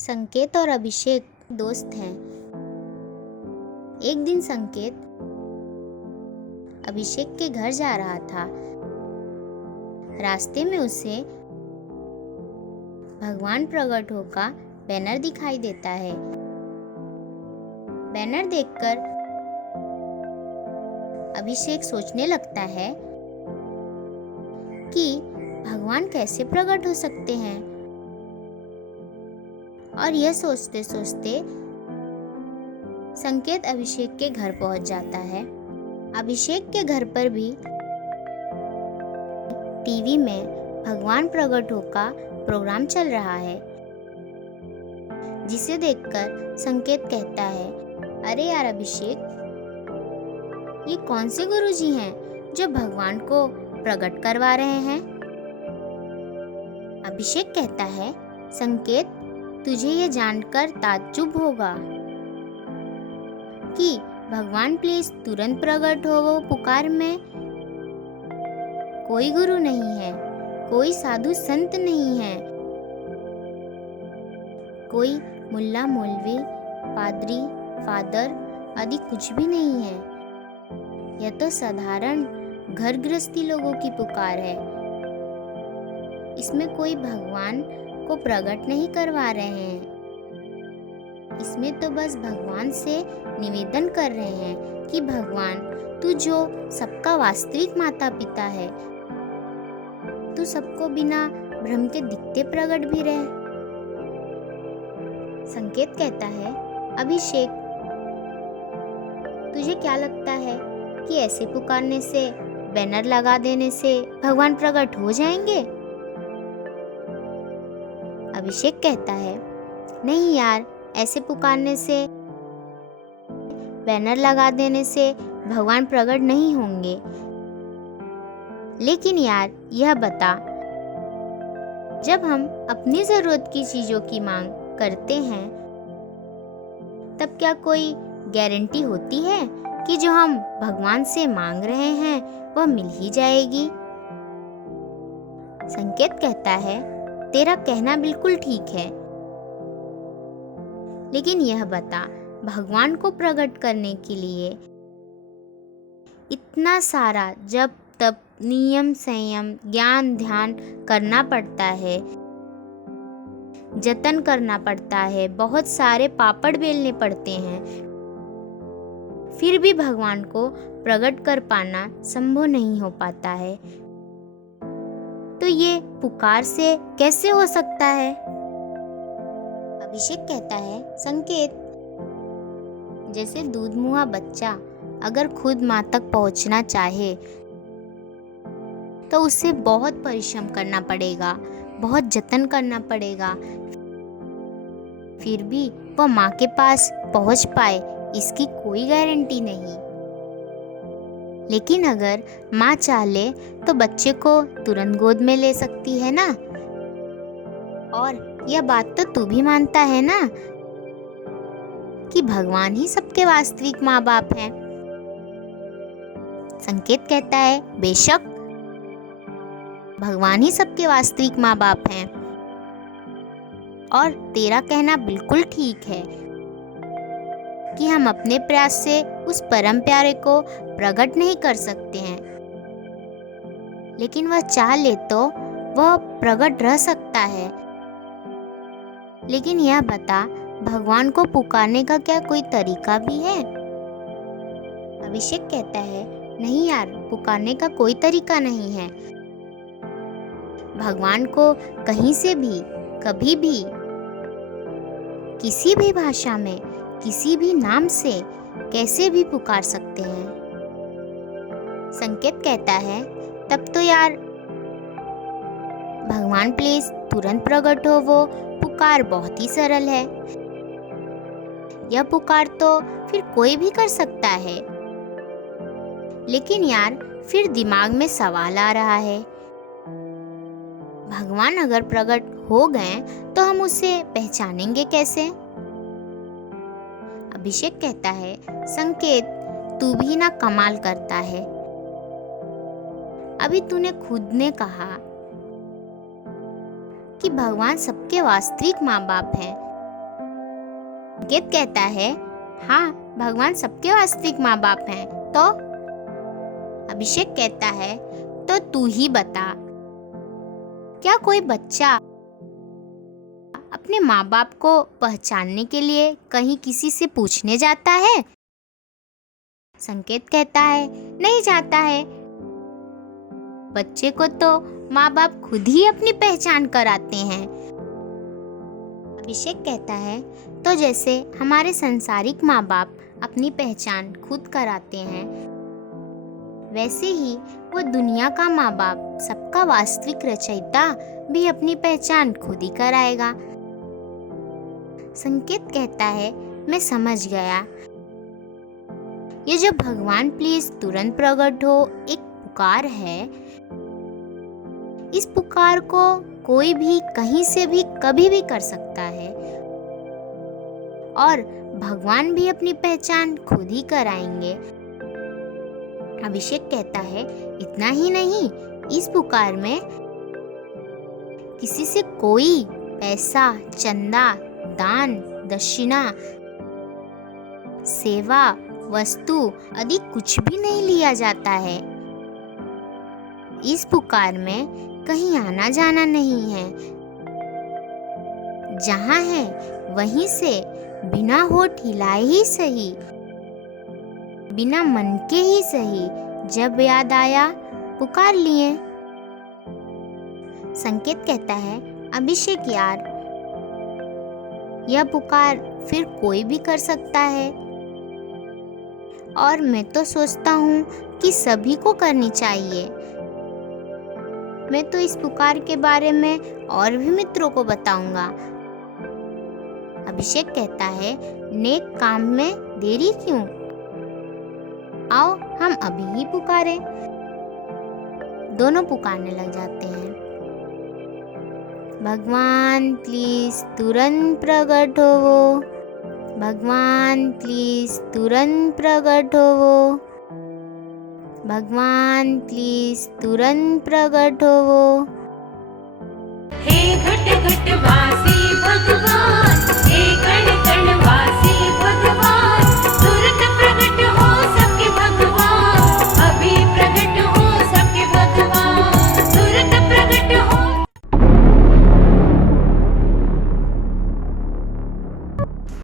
संकेत और अभिषेक दोस्त हैं। एक दिन संकेत अभिषेक के घर जा रहा था। रास्ते में उसे भगवान प्रकट होका बैनर दिखाई देता है। बैनर देखकर अभिषेक सोचने लगता है कि भगवान कैसे प्रकट हो सकते हैं, और यह सोचते सोचते संकेत अभिषेक के घर पहुंच जाता है। अभिषेक के घर पर भी टीवी में भगवान प्रकट होका प्रोग्राम चल रहा है, जिसे देखकर संकेत कहता है, अरे यार अभिषेक, ये कौन से गुरुजी हैं जो भगवान को प्रकट करवा रहे हैं? अभिषेक कहता है, संकेत, तुझे ये जानकर ताज्जुब होगा कि भगवान प्लीज तुरंत प्रकट हो, वो पुकार में कोई गुरु नहीं है, कोई साधु संत नहीं है, कोई मुल्ला मौलवी पादरी फादर आदि कुछ भी नहीं है। यह तो साधारण घर गृहस्थी लोगों की पुकार है। इसमें कोई भगवान को प्रकट नहीं करवा रहे हैं। इसमें तो बस भगवान से निवेदन कर रहे हैं कि भगवान, तू जो सबका वास्तविक माता पिता है, तू सबको बिना भ्रम के दिखते प्रकट भी रहे। संकेत कहता है, अभिषेक, तुझे क्या लगता है कि ऐसे पुकारने से, बैनर लगा देने से भगवान प्रकट हो जाएंगे? अभिषेक कहता है, नहीं यार, ऐसे पुकारने से, बैनर लगा देने से भगवान प्रकट नहीं होंगे। लेकिन यार, यह बता, जब हम अपनी जरूरत की चीजों की मांग करते हैं, तब क्या कोई गारंटी होती है कि जो हम भगवान से मांग रहे हैं वह मिल ही जाएगी? संकेत कहता है, तेरा कहना बिल्कुल ठीक है, लेकिन यह बता, भगवान को प्रकट करने के लिए इतना सारा जप तप नियम संयम ज्ञान ध्यान करना पड़ता है, जतन करना पड़ता है, बहुत सारे पापड़ बेलने पड़ते हैं, फिर भी भगवान को प्रकट कर पाना संभव नहीं हो पाता है। तो ये पुकार से कैसे हो सकता है? अभिषेक कहता है, संकेत, जैसे दूध मुहा बच्चा अगर खुद माँ तक पहुंचना चाहे तो उसे बहुत परिश्रम करना पड़ेगा, बहुत जतन करना पड़ेगा, फिर भी वह माँ के पास पहुंच पाए, इसकी कोई गारंटी नहीं। लेकिन अगर माँ चाहे तो बच्चे को तुरंत गोद में ले सकती है ना? और यह बात तो तू भी मानता है ना कि भगवान ही सबके वास्तविक माँ बाप हैं? संकेत कहता है, बेशक भगवान ही सबके वास्तविक माँ बाप हैं, और तेरा कहना बिल्कुल ठीक है कि हम अपने प्रयास से उस परम प्यारे को प्रकट नहीं कर सकते हैं, लेकिन वह चाह ले तो वह प्रकट रह सकता है। लेकिन यह बता, भगवान को पुकारने का क्या कोई तरीका भी है? अभिषेक कहता है, नहीं यार, पुकारने का कोई तरीका नहीं है। भगवान को कहीं से भी, कभी भी, किसी भी भाषा में, किसी भी नाम से, कैसे भी पुकार सकते हैं। संकेत कहता है, तब तो यार भगवान प्लीज तुरंत प्रकट हो, वो पुकार बहुत ही सरल है। यह पुकार तो फिर कोई भी कर सकता है। लेकिन यार, फिर दिमाग में सवाल आ रहा है, भगवान अगर प्रकट हो गए तो हम उसे पहचानेंगे कैसे? अभिषेक कहता है, संकेत, तू भी ना कमाल करता है। अभी तूने खुद ने कहा कि भगवान सबके वास्तविक माँ बाप हैं, संकेत कहता है, हाँ, भगवान सबके वास्तविक माँ बाप हैं। तो अभिषेक कहता है, तो तू ही बता, क्या कोई बच्चा अपने माँ बाप को पहचानने के लिए कहीं किसी से पूछने जाता है? संकेत कहता है, नहीं जाता है। बच्चे को तो माँ बाप खुद ही अपनी पहचान कराते हैं। अभिषेक कहता है, तो जैसे हमारे सांसारिक माँ बाप अपनी पहचान खुद कराते हैं, वैसे ही वो दुनिया का माँ बाप, सबका वास्तविक रचयिता भी अपनी पहचान खुद ही कराएगा। संकेत कहता है, मैं समझ गया। ये जो भगवान प्लीज तुरंत प्रकट हो एक पुकार है, इस पुकार को कोई भी कहीं से भी कभी भी कर सकता है और भगवान भी अपनी पहचान खुद ही कराएंगे। अभिषेक कहता है, इतना ही नहीं, इस पुकार में किसी से कोई पैसा, चंदा, दान, दक्षिणा, सेवा, वस्तु आदि कुछ भी नहीं लिया जाता है। इस पुकार में कहीं आना जाना नहीं है। जहाँ है वहीं से बिना होठ हिलाए ही सही, बिना मन के ही सही, जब याद आया पुकार लिए। संकेत कहता है, अभिषेक यार, यह पुकार फिर कोई भी कर सकता है और मैं तो सोचता हूँ कि सभी को करनी चाहिए। मैं तो इस पुकार के बारे में और भी मित्रों को बताऊंगा। अभिषेक कहता है, नेक काम में देरी क्यों? आओ हम अभी ही पुकारें। दोनों पुकारने लग जाते हैं, भगवान प्लीज तुरंत प्रकट होवो, भगवान प्लीज तुरंत प्रकट होवो, भगवान प्लीज तुरंत प्रकट होवो। हे घट घट वासी भगवान